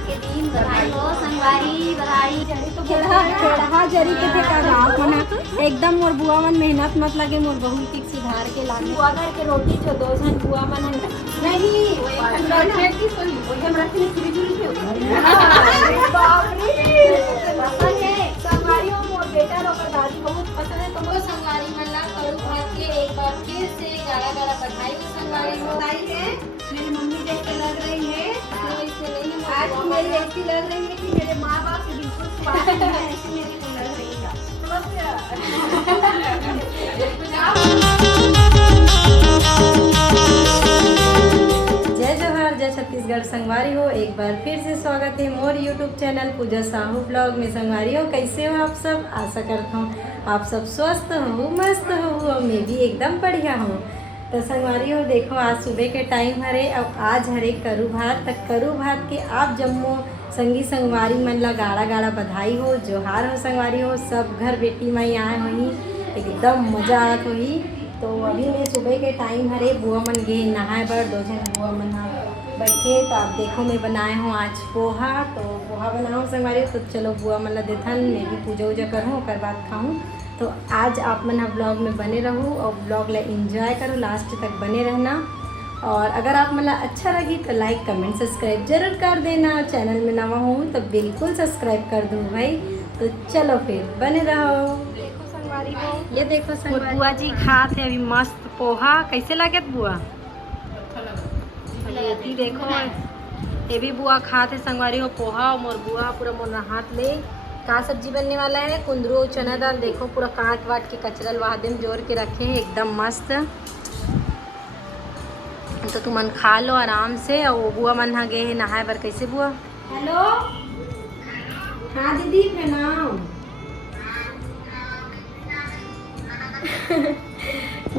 के दिन बधाई हो संगवारी बधाई। तो खेड़ा जरी के थे का गाँव मना एकदम मोर बुआ मन मेहनत मत लगे मोर बहू की सुधार के लागे बुआ घर के रोटी जो दो जन बुआ मन नहीं ओहे हमरा के चुरी चुरी थे बाप रे पसंद है संगवारी हो मोर बेटा और दादी बहुत पसंद है। तुमको संगवारी मन ला करू भात के एक बार फिर से गाड़ा गाड़ा बधाई हो संगवारी हो। बधाई है मेरी मम्मी जैसे लग रही है वैसे नहीं है आज मेरी ऐसी लग रही है कि मेरे माँ बाप से बिल्कुल ऐसी मेरी लग रही है। जय जवाहर जय छत्तीसगढ़ संगवारी हो एक बार फिर से स्वागत है मोर यूट्यूब चैनल पूजा साहू ब्लॉग में। संगवारी हो कैसे हो आप सब, आशा करता हूँ आप सब स्वस्थ हो मस्त हो और मैं भी एकदम बढ़िया हूँ। तो संगवारी हो देखो आज सुबह के टाइम हरे अब आज हरे करू भात तक करू भात के आप जम्मो संगी संगवारी मन ला गाड़ा गाड़ा बधाई हो जोहार हो संगवारी हो। सब घर बेटी माई आए होही एकदम मज़ा आत होही। तो अभी मैं सुबह के टाइम हरे बुआ मन गे नहाए बर दो जन बुआ मन बैठे तो आप देखो मैं बनाए हूँ आज पोहा। तो पोहा बनाऊँ संगवारी तो चलो बुआ मन ला देथन मैं भी पूजा वूजा करूँ और बाद खाऊँ। तो आज आप मन ब्लॉग में बने रहूँ और ब्लॉग ला एंजॉय करो लास्ट तक बने रहना। और अगर आप मला अच्छा लगी तो लाइक कमेंट सब्सक्राइब जरूर कर देना। चैनल में नवा हूँ तो बिल्कुल सब्सक्राइब कर दूँ भाई। तो चलो फिर बने रहो। देखो संगवारी हो ये देखो संगवारी बुआ जी खात है अभी मस्त पोहा। कैसे लगे बुआ? ये देखो ये भी बुआ खात है संगवारी हो पोहा। मोर बुआ पूरा मोर हाथ ले का सब्जी बनने वाला है कुंदरू चना दाल। देखो पूरा काट वाट के कचरल वादम जोड़ के रखे हैं एकदम मस्त। तो तुम मन खा लो आराम से। और वो बुआ मन गए है नहाए बर। कैसे बुआ? हेलो हाँ दीदी प्रणाम।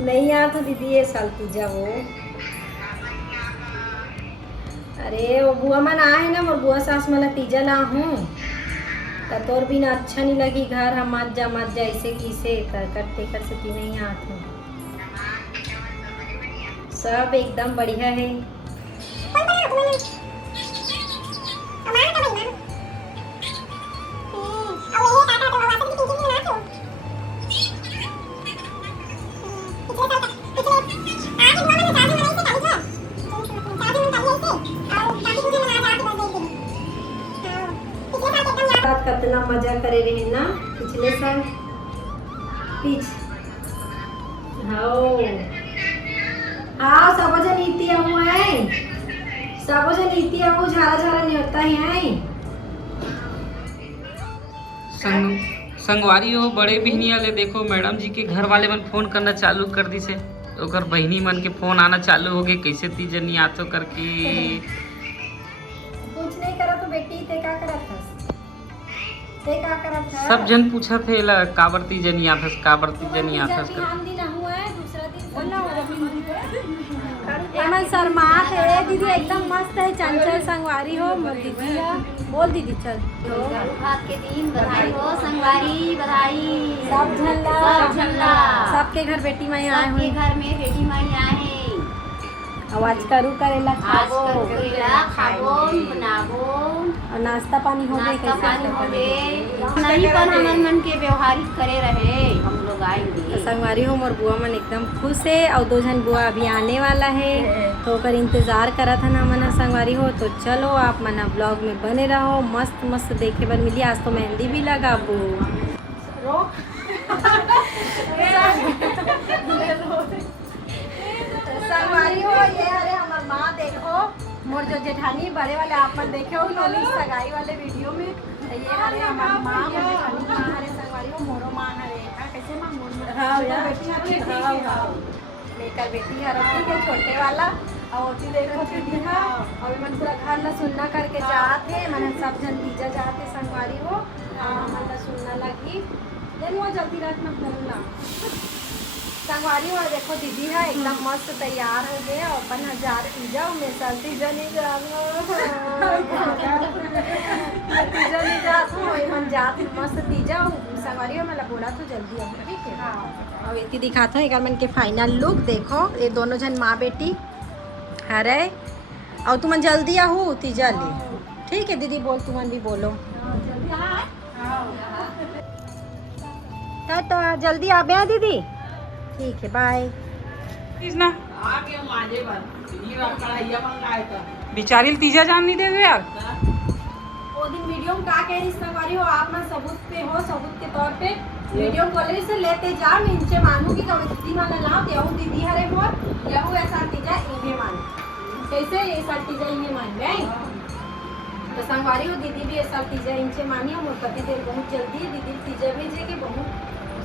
नहीं आ तो दीदी ये साल पूजा वो अरे वो बुआ मन आए है ना मोर बुआ सास मन तीजा ला हूँ तो तोर भी ना अच्छा नहीं लगी घर हम मत जा ऐसे किसे करते कर से पी नहीं आते सब एकदम बढ़िया है। कितना मजा करे रहे ना पिछले साल हाँ सब जन नीति हुआ है सब जन नीति हमू झारा झारा नहीं होता है। संगवारी हो बड़े बहनिया ले देखो मैडम जी के घर वाले मन फोन करना चालू कर दी से ओकर बहनी मन के फोन आना चालू हो गए कैसे तीजनी आतो करके कुछ नहीं करा तो बेटी ते का करा था सब जन पूछा थे ला काबर तीजनी आथस काबर तीजनी आथस एमन शर्मात है दीदी एकदम मस्त है चंचल संगवारी हो मोर दीदी बोल दीदी चल भात के दिन बधाई हो संगवारी बधाई। सब झल्ला सबके घर बेटी माई आए सबके घर में बेटी माई आए हैं। अब आज करू करेला आज करेला खाबो बनाबो और नाश्ता पानी हो गए नाश्ता पानी हो गए नहीं पर हमर मन के व्यवहारिक करे रहे हम लोग आएंगे। संगवारी हो मोर बुआ मन एकदम खुश है और दो जन बुआ अभी आने वाला है तो ओकर इंतजार करा था ना मन संगवारी हो। तो चलो आप मना ब्लॉग में बने रहो मस्त मस्त देखे बर मिली। आज तो मेहंदी भी लगाबो संगवारी हो ये अरे हमार माँ देखो मोर जो जेठानी बड़े वाले आप मन देखे हो नोली सगाई वाले वीडियो में तो ये अरे हमार माँ मोर जेठानी माँ हरे संगवारी हो मोरो माँ हरे कैसे माँ मोर हाँ बेटी हरे हाँ लेकर बेटी हरे ठीक है छोटे वाला और ओटी देखो दीदी हाँ और मन पूरा घर ला सुनना करके जाते मन सब जन तीजा जाते संगवारी हो मन ला सुनना लगी लेकिन वो जल्दी रखना भूलना। संगवारी हो देखो दीदी है एकदम मस्त तैयार हो गए और अपन हजार तीजा मैं साल तीजा नहीं जात मस्त तीजा संगवारी हो मैं बोला तो जल्दी आओ ठीक है। हाँ और इतनी दिखाता हूँ एक मन के फाइनल लुक देखो ये दोनों जन माँ बेटी अरे और तुम जल्दी आहू तीजा ले। ठीक है दीदी बोल, तुम भी बोलो। तो जल्दी आ गया दीदी। ठीक है बाय। बिचारी तीजा जान नहीं दे यार। वो दिन वीडियो में का कह रही संगवारी हो, आप ना सबूत पे हो, सबूत के तौर पे वीडियो कॉलेज से लेते जा। मैं इनसे मानू की दीदी माना लाओ तेहू दीदी हरे मोर यहू ऐसा तीजा इन्हें मान। कैसे ऐसा तीजा इन्हें मान गए तो संगवारी हो दीदी भी ऐसा तीजा इनसे मानी। और पति देर बहुत जल्दी दीदी तीजा भेजे के बहुत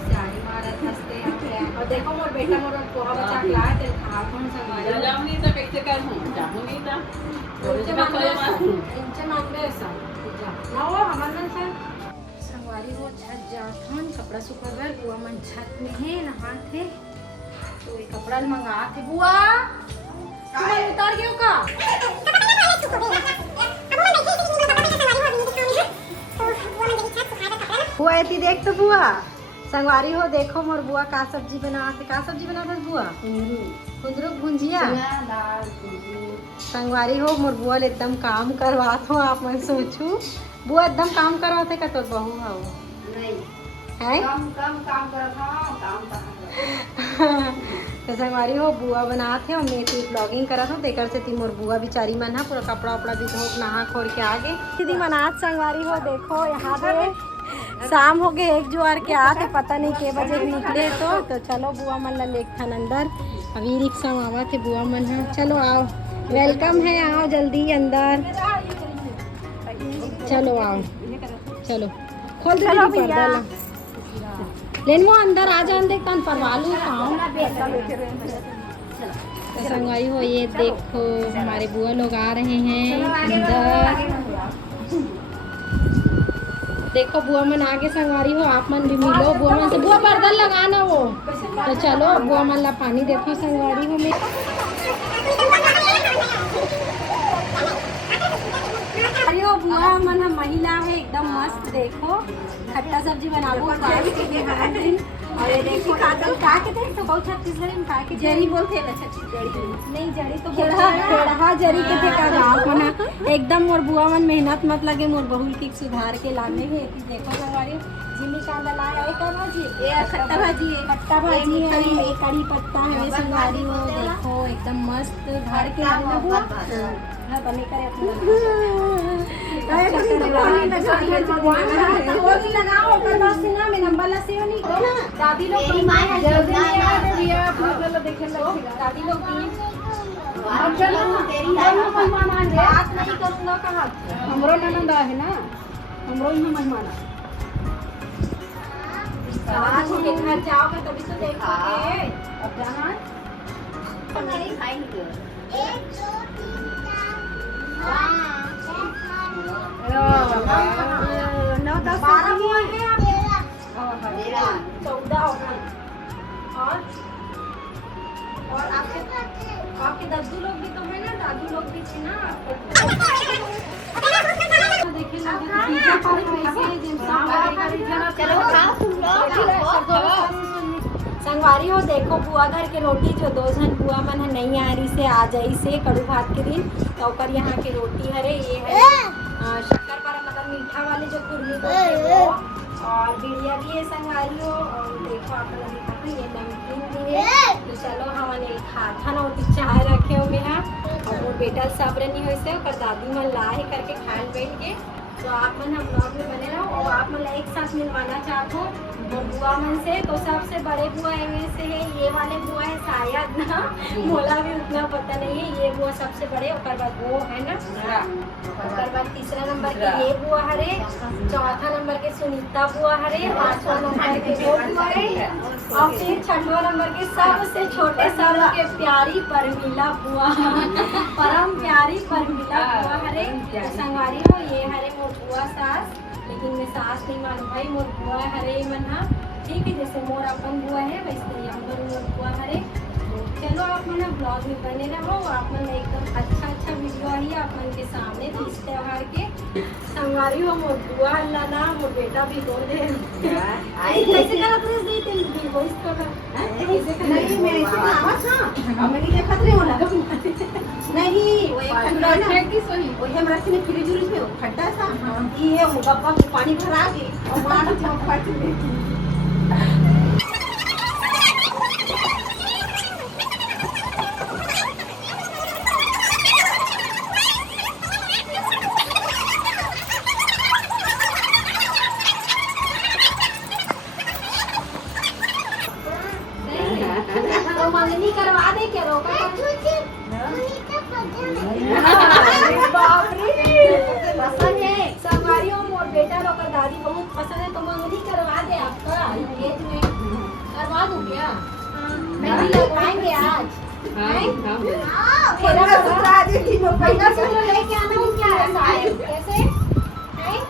साड़ी मारत हंसते हैं। और देखो मोर बेटा मोर पोहा बचा के लाए तेरे हाथ में संगवारी जाऊंगी तो कैसे कर हूं जाऊंगी तो इनसे मान गए ऐसा ना वो हमार मन से संगवारी हो छत जात हन कपड़ा सुखा गए। बुआ मन छत में है नहात है तो ये कपड़ा मंगा थे। बुआ तुम उतार गयो का? बुआ ऐसी देख तो बुआ संगवारी हो देखो मोर बुआ का सब्जी बनाते। का सब्जी बनाते बुआ? कुंदरू भुंजिया। संगवारी हो मोर बुआ एकदम काम करवात हो। आप मन सोचू बुआ एकदम काम करवाते का तोर बहू हो है काम करत हो काम तो संगवारी हो बुआ बनाते हो। मैं तो ब्लॉगिंग करत हूँ तेकर से ती मोर बुआ बेचारी मन है पूरा कपड़ा उपड़ा भी धो नहा खोल के आगे दीदी मनात। संगवारी हो देखो यहाँ पे शाम हो गए 1 जुआर के आते पता नहीं के बजे निकले तो चलो बुआ मन ला लेखन अंदर। अभी रिक्शा में आवा थे बुआ मन है। चलो आओ वेलकम है, आओ जल्दी अंदर चलो आओ। चलो खोल दे पर्दा ला लेन वो अंदर आ जान देख तन परवालू काम। तो संगवारी हो ये देखो हमारे बुआ लोग आ रहे हैं अंदर। देखो बुआ मन आगे संगवारी हो आप मन भी मिलो बुआ मन से। बुआ पर्दा लगाना वो तो चलो बुआ मन ला पानी देखो संगवारी हो। मैं अरे बुआ मन महिला है एकदम मस्त। देखो खट्टा सब्जी बनाबो और ये देखो काटल का के तो बहुत छत्तीसगढ़ी में का के जरी बोलते हैं छत्तीसगढ़ी नहीं जरी तो केड़ा जरी के थे का आप मना एकदम मोर बुआ मन मेहनत मत लगे मोर बहुल की सुधार के लाने में। देखो संगवारी जिमी कांदा लाया है का भाजी ये खट्टा भाजी है। खट्टा भाजी है ये कड़ी पत्ता है संगवारी हो देखो एकदम मस्त धार के लाना बुआ ना बने करे लगाओ ओकर बाद से ना मैं नंबर ला सेव नहीं करो। दादी लोग जल्दी देखे दादी लोग अब चलो तेरी मेहमान बात नहीं करूंगा कहा हमरो ननद है ना हमरो ही मेहमान आज के घर जाओगे तभी तो देखोगे। अब जाना नहीं खाएंगे और आपके दादू लोग भी तो है ना दादू लोग भी थे ना। संगवारी हो देखो बुआ घर के रोटी जो 2 जन बुआ मन है नहीं आ रही से आ जाई से कड़ू भात के दिन तो ओकर यहाँ के रोटी हरे ये है शक्कर पर मतलब मीठा वाले जो कुर्मी को और बिड़िया भी है संगवारी हो। और देखो आप लोग ये नमकीन भी है तो चलो हमने खाता ना होती चाय रखे हुए हैं और वो बेटा सब्र नहीं हो से और दादी मन लाए करके खान बैठ के तो आप मन हम ब्लॉग में बने रहो। और आप मन एक साथ मिलवाना चाहते हो वो बुआ मन से तो सबसे बड़े बुआ में से है ये वाले बुआ है शायद ना मोला भी उतना पता नहीं है। ये बुआ सबसे बड़े और बाद वो है ना और बाद तीसरा नंबर के ये बुआ हरे चौथा नंबर के सुनीता बुआ हरे 5वां नंबर के वो बुआ है और फिर 6वां नंबर के सबसे छोटे सबके प्यारी परमिला बुआ परम प्यारी परमिला बुआ हरे संगवारी हो। ये हरे मोर बुआ सास लेकिन मैं सास नहीं मानू भाई मोर बुआ हरे मना ठीक है जैसे मोर अपन बुआ है वैसे ही हम मोर बुआ हरे। चलो आप मन ब्लॉग में बने रहो। आप मन एकदम अच्छा वीडियो आई आप मन के सामने तीज त्योहार के संगवारी हो मोर बुआ अल्लाह ना मोर बेटा भी बोल दे कैसे करा तू दी तेरी वॉइस कर नहीं मेरे से आवाज हां मैंने देखा नहीं होला की सोही वही हम रखते हैं फ्रिज उरिज में खड्डा सा ये मुगब्बा में पानी भरा के और मार जो फट गई। तो मंगनी करवा दे क्या रोका बाप रे पसंद है संगवारियों और बेटा लोग का दादी बहुत पसंद है तो मंगनी करवा दे आपका एज में करवा दूं क्या मेहंदी लगवाएंगे आज तेरा ससुरा जी तीनों पहला से तो लेके आना हूं क्या साहब कैसे हैं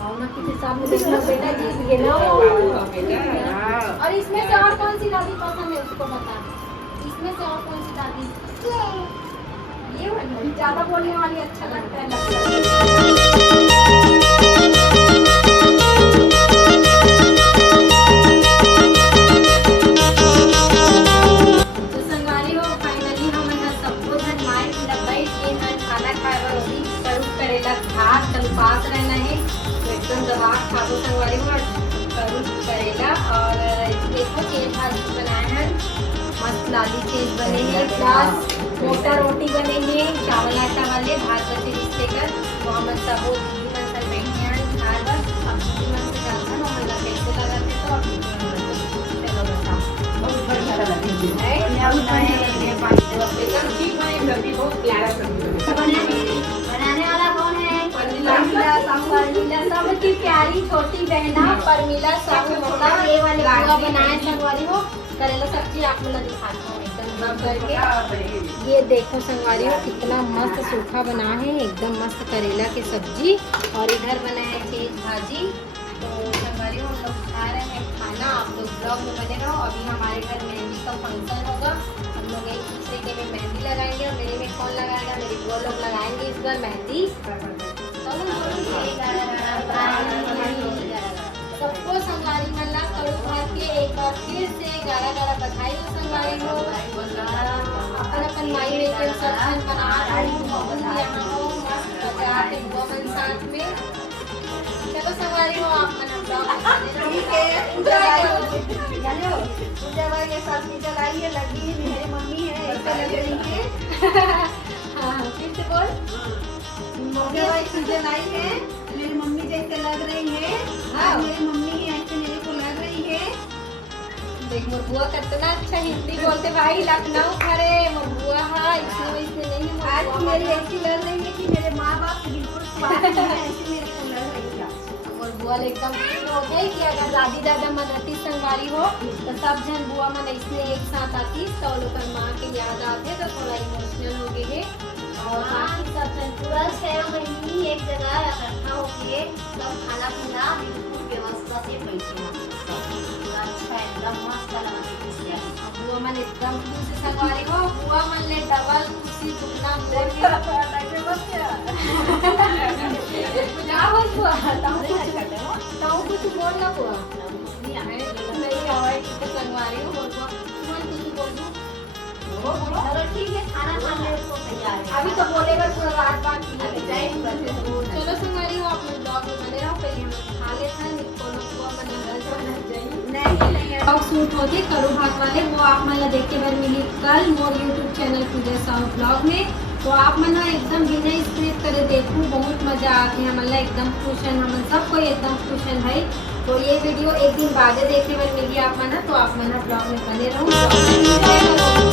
और ना किसी सामने देखना बेटा जीत गए ना और इसमें से और कौन सी दादी पसंद है उसको बता इसमें से और कौन सी दादी ये वाली ज्यादा बोलने वाली अच्छा लगता है तो संगवारी हो फाइनली हम सब कुछ हमारे बैठ के खाना खाए और करू करेला भात कल पास रहना है तो एकदम दबा खाबो संगवारी हो करू करेला और देखो चीज भाजी बनाए हैं मस्त लाली चीज बने हैं प्लस मोटा रोटी बने हैं चावल आटा वाले भात बचे रिश्ते कर मोहम्मद साबो दीदी मन सर बैठे हैं खाए बस अब दीदी मन से जानता हूँ मैं कैसे लगाते तो अब दीदी मन चलो बताओ बहुत बढ़िया लगा है बनाने वाला कौन है सबकी प्यारी छोटी बहना परमिला साहू मोटा ये वाले बुआ बनाए संगवारी हो करेला सब्जी आप लोग दिखाता हूँ एकदम बम करके ये देखो संगवारी हो कितना मस्त सूखा बना है एकदम मस्त करेला की सब्जी और इधर बना है चीज भाजी तो संगवारी हो हम लोग खा रहे हैं खाना आप लोग ब्लॉग में बने रहो अभी हमारे घर मेहंदी का फंक्शन होगा हम लोग एक दूसरे के में मेहंदी लगाएंगे और मेरे में कौन लगाएगा मेरी वो लोग लगाएंगे इस बार मेहंदी सबको संगवारी मल्ला करू भर के एक बार फिर से गारा गारा बधाई हो संगवारी हो अपन अपन माई में के सब जन बना रही हो यहाँ हो मस्त बजा के वो मन साथ में चलो संगवारी हो आप मन ब्लॉग ठीक है जाने हो पूजा भाई के साथ में जलाई है लगी है मेरी मम्मी है ऐसे लग रही है हाँ फिर से बोल पूजा भाई सीजन आई है मेरी मम्मी जैसे लग रही है हाँ। मेरी मम्मी है ऐसे मेरे को लग रही है देख मोर बुआ कितना अच्छा हिंदी बोलते भाई लखनऊ खड़े मोर बुआ हाँ इसने नहीं आज मेरी ऐसी लग रही है कि मेरे माँ बाप बिल्कुल स्वाद नहीं है ऐसी मेरे को लग रही है और बुआ ले एकदम हो गई कि अगर दादी दादा मनती संगवारी हो तो सब जन बुआ मन इसने एक साथ आती तो लोग माँ के याद आते तो थोड़ा इमोशनल हो गए है और बाकी सब जन पूरा 6 महीने एक जगह इकट्ठा होके सब खाना पीना बिल्कुल व्यवस्था से बैठे हैं पूरा अच्छा एकदम मस्त लगा बुआ मन एकदम खुश संगवारी हो बुआ मन ले डबल खुशी दुगना बोल के क्या हो बुआ ताऊ कुछ बोल ना बुआ नहीं आवाज तो संगवारी हो बोल बुआ मन कुछ बोल दो चलो ठीक है खाना खाने को तैयार है अभी तो बोलेगा पूरा रात बाकी है चलो संगवारी हो आप ब्लॉग में बने रहो पहले हम खा लेते हैं कोनो बुआ मन घर जाना चाहिए नहीं ब्लॉग शूट होते करू भाग वाले वो आप मन देख के बार मिली कल मोर यूट्यूब चैनल पूजा साहू ब्लॉग में तो आप मन एकदम बिना स्क्रिप्ट करे देखो बहुत मजा आते हैं मतलब एकदम खुश है हम सबको एकदम खुश है भाई तो ये वीडियो एक दिन बाद देखने में मिली आप मन तो आप मन ब्लॉग में बने रहो